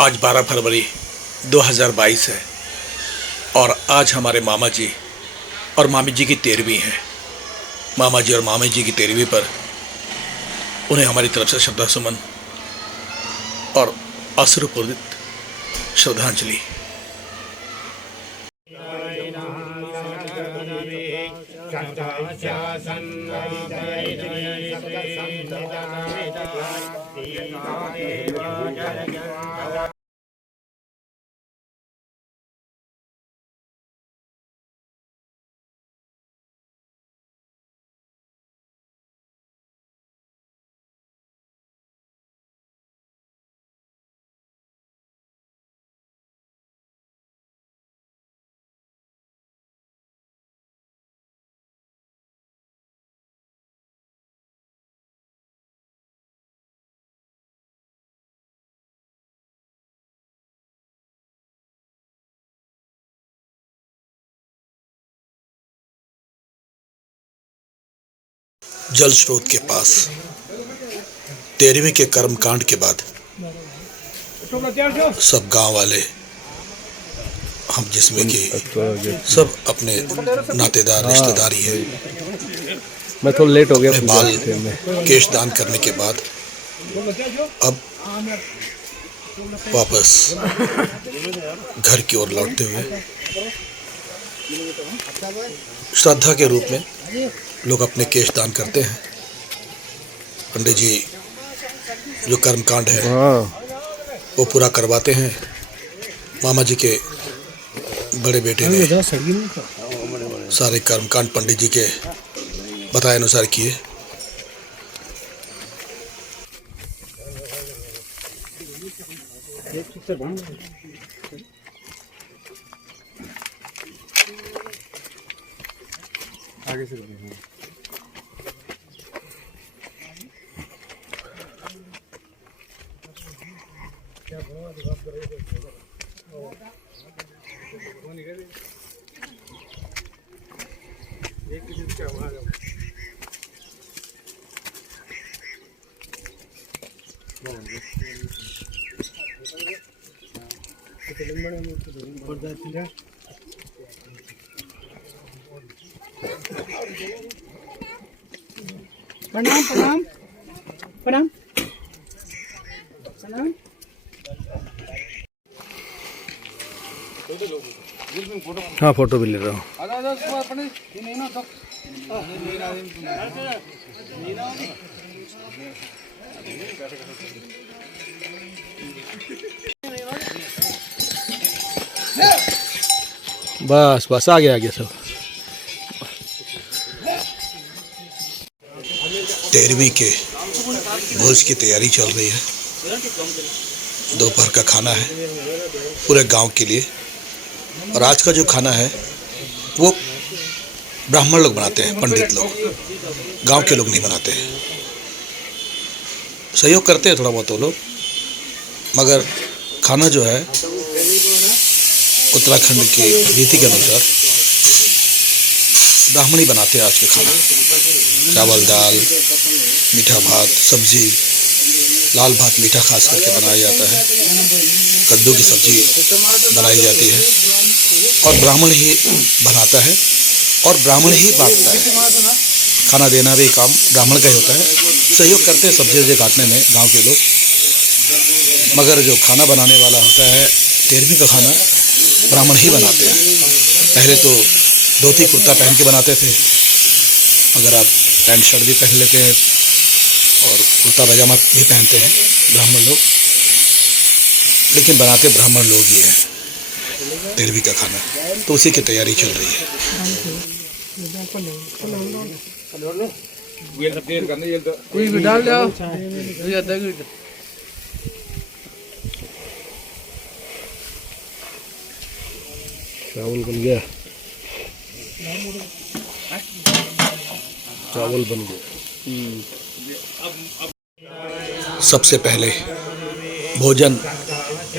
आज 12 फरवरी 2022 है और आज हमारे मामा जी और मामी जी की 13वीं है। मामा जी और मामी जी की 13वीं पर उन्हें हमारी तरफ से श्रद्धा सुमन और अश्रुपूरित श्रद्धांजलि। जल स्रोत के पास 13वीं के कर्मकांड के बाद सब गांव वाले, हम जिसमें कि सब अपने नातेदार रिश्तेदारी है, मैं थोड़ा लेट हो गया बाल केश दान करने के बाद अब वापस घर की ओर लौटते हुए श्रद्धा के रूप में लोग अपने केश दान करते हैं। पंडित जी जो कर्मकांड है वो पूरा करवाते हैं। मामा जी के बड़े बेटे ने सारे कर्मकांड पंडित जी के बताए अनुसार किए। आगे से प्रणाम प्रणाम प्रणाम प्रणाम। हाँ, फोटो भी ले रहा हूँ। बस बस आ गया सब। 13वीं के भोज की तैयारी चल रही है। दोपहर का खाना है पूरे गांव के लिए, और आज का जो खाना है वो ब्राह्मण लोग बनाते हैं, पंडित लोग, गांव के लोग नहीं बनाते हैं। सहयोग करते हैं थोड़ा बहुत वो लोग, मगर खाना जो है उत्तराखंड की रीति के अनुसार ब्राह्मण ही बनाते हैं। आज का खाना चावल दाल, मीठा भात, सब्जी, लाल भात मीठा खास करके बनाया जाता है, कद्दू की सब्जी बनाई जाती है, और ब्राह्मण ही बनाता है और ब्राह्मण ही बांटता है। खाना देना भी काम ब्राह्मण का ही होता है। सहयोग करते हैं सब्जी वब्जी काटने में गांव के लोग, मगर जो खाना बनाने वाला होता है 13वीं का खाना ब्राह्मण ही बनाते हैं। पहले तो धोती कुर्ता पहन के बनाते थे, मगर आप पैंट शर्ट भी पहन लेते हैं और कुर्ता पजामा भी पहनते हैं ब्राह्मण लोग, लेकिन बनाते ब्राह्मण लोग ही हैं 13वीं का खाना। तो उसी की तैयारी चल रही है। कोई भी डाल दो। चावल बन गया, चावल बन गया। सबसे पहले भोजन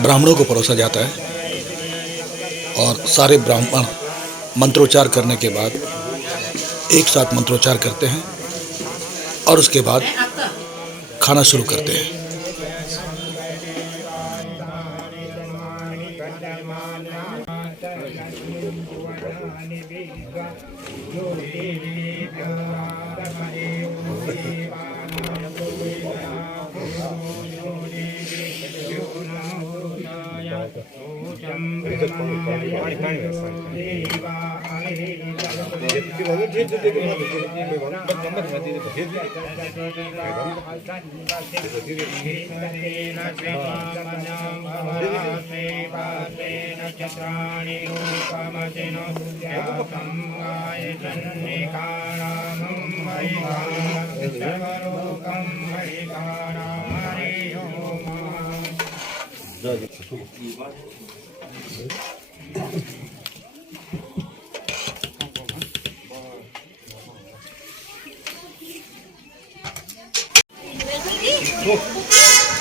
ब्राह्मणों को परोसा जाता है और सारे ब्राह्मण मंत्रोच्चार करने के बाद एक साथ मंत्रोच्चार करते हैं और उसके बाद खाना शुरू करते हैं।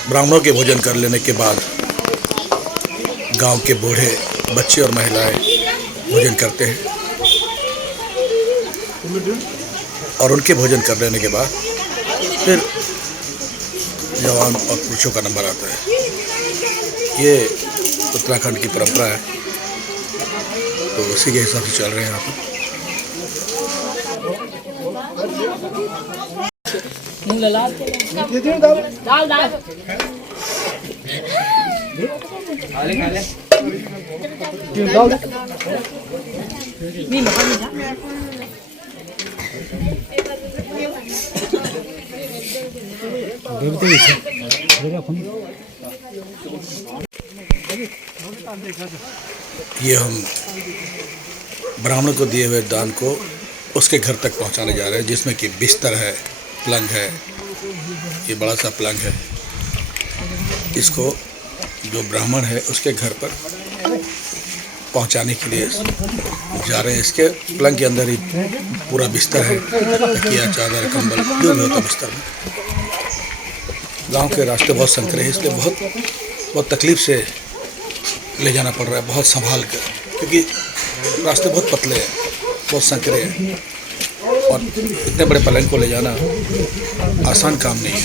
ब्राह्मणों के भोजन कर लेने के बाद गांव के बूढ़े, बच्चे और महिलाएं भोजन करते हैं और उनके भोजन कर लेने के बाद फिर जवान और पुरुषों का नंबर आता है। ये उत्तराखंड की परंपरा है, तो उसी के हिसाब से चल रहे हैं यहाँ पर। दाल दाल ये हम ब्राह्मण को दिए हुए दान को उसके घर तक पहुंचाने जा रहे हैं, जिसमें कि बिस्तर है, पलंग है, ये बड़ा सा पलंग है। इसको जो ब्राह्मण है उसके घर पर पहुंचाने के लिए जा रहे हैं। इसके पलंग के अंदर ही पूरा बिस्तर है, तकिया, चादर, कंबल जो भी होता बिस्तर में। गांव के रास्ते बहुत संकरे हैं, इसलिए बहुत तकलीफ से ले जाना पड़ रहा है, बहुत संभाल कर, क्योंकि रास्ते बहुत पतले हैं, बहुत संकरे हैं और इतने बड़े पलंग को ले जाना आसान काम नहीं है।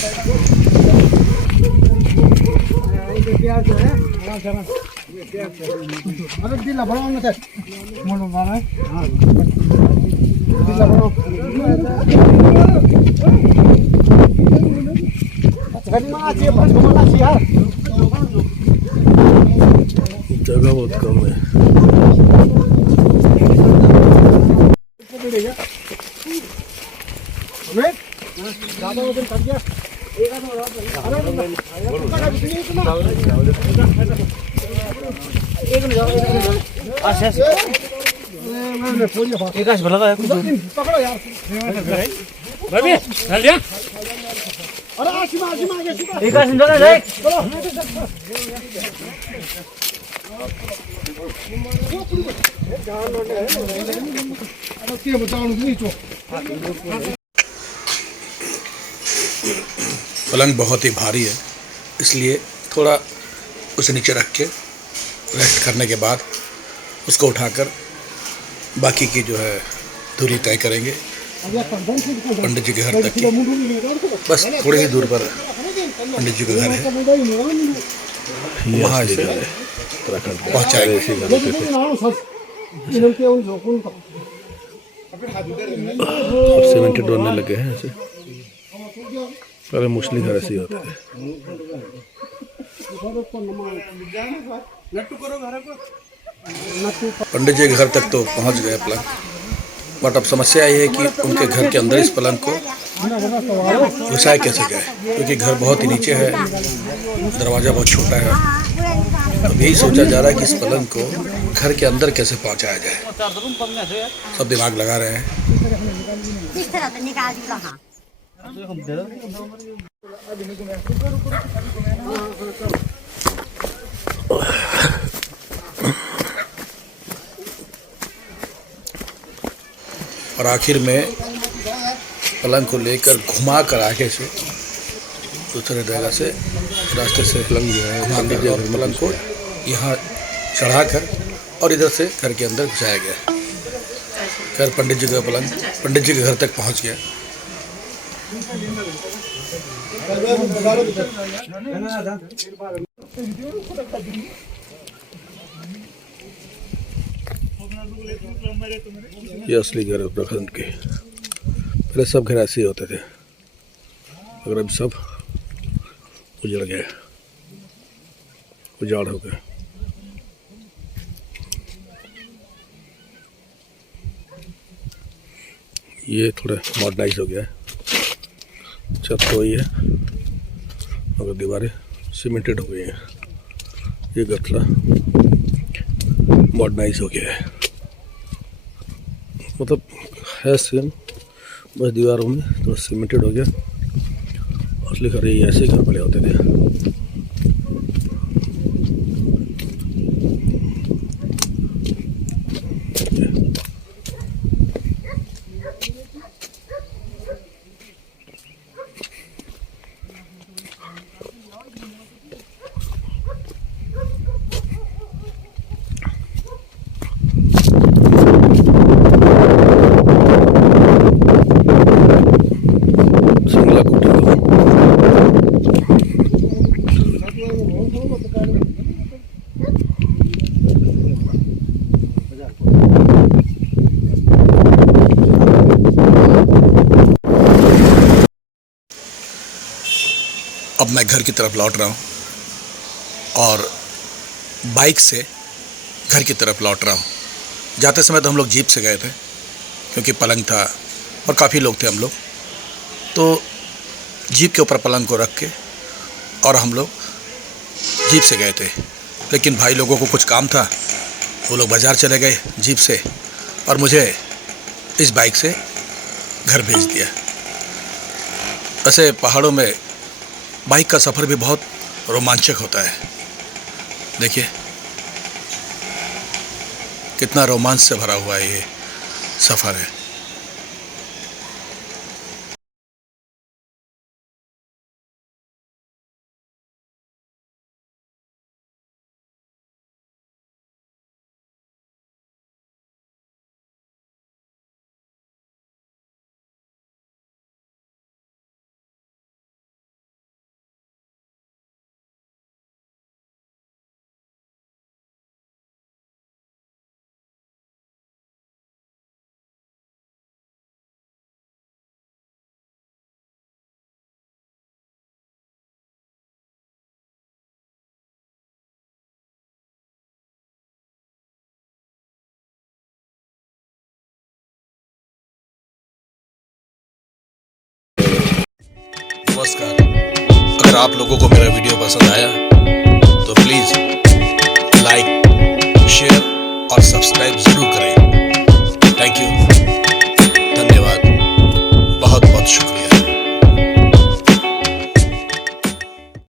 जगह बहुत कम है। पलंग बहुत ही भारी है, इसलिए थोड़ा उसे नीचे रख के रेस्ट करने के बाद उसको उठाकर बाकी की जो है दूरी तय करेंगे पंडित जी के घर तक की। बस थोड़ी ही दूर पर पंडित जी का घर है, वहाँ इसे पहुँचाएंगे। सीमेंटेड बनने लगे हैं ऐसे, पहले मुस्लिम घर ऐसे ही होते थे। पंडित जी के घर तक तो पहुंच गए पलंग, बट अब समस्या ये है कि उनके घर के अंदर इस पलंग को घुसाए कैसे जाए, क्योंकि घर बहुत ही नीचे है, दरवाज़ा बहुत छोटा है। अब यही सोचा जा रहा है कि इस पलंग को घर के अंदर कैसे पहुंचाया जाए। सब दिमाग लगा रहे हैं। और आखिर में पलंग को लेकर घुमा कर आगे से दूसरे जगह से रास्ते से पलंग जो है घुमा कर पलंग को यहाँ चढ़ाकर और इधर से घर के अंदर घुसाया गया। खैर पंडित जी का पलंग पंडित जी के घर तक पहुँच गया। ये असली घर है उत्तराखंड के। पहले सब घर ऐसे ही होते थे, मगर अब सब उजड़ गए, उजाड़ हो गए। ये थोड़ा मॉडर्नाइज हो गया है, छत तो वही है मगर दीवारें सीमेंटेड हो गई हैं। ये गठला मॉडर्नाइज हो गया है, मतलब है सेम, बस दीवारों में थोड़ा सीमेंटेड हो गया। असली घर ये ऐसे घर बड़े होते थे। सिंगला कोठी का अब मैं घर की तरफ लौट रहा हूँ और बाइक से घर की तरफ लौट रहा हूँ। जाते समय तो हम लोग जीप से गए थे क्योंकि पलंग था और काफ़ी लोग थे हम लोग, तो जीप के ऊपर पलंग को रख के और हम लोग जीप से गए थे। लेकिन भाई लोगों को कुछ काम था, वो लोग बाज़ार चले गए जीप से और मुझे इस बाइक से घर भेज दिया। वैसे पहाड़ों में बाइक का सफ़र भी बहुत रोमांचक होता है। देखिए कितना रोमांच से भरा हुआ ये सफ़र है। नमस्कार, अगर आप लोगों को मेरा वीडियो पसंद आया तो प्लीज़ लाइक, शेयर और सब्सक्राइब ज़रूर करें। Thank you.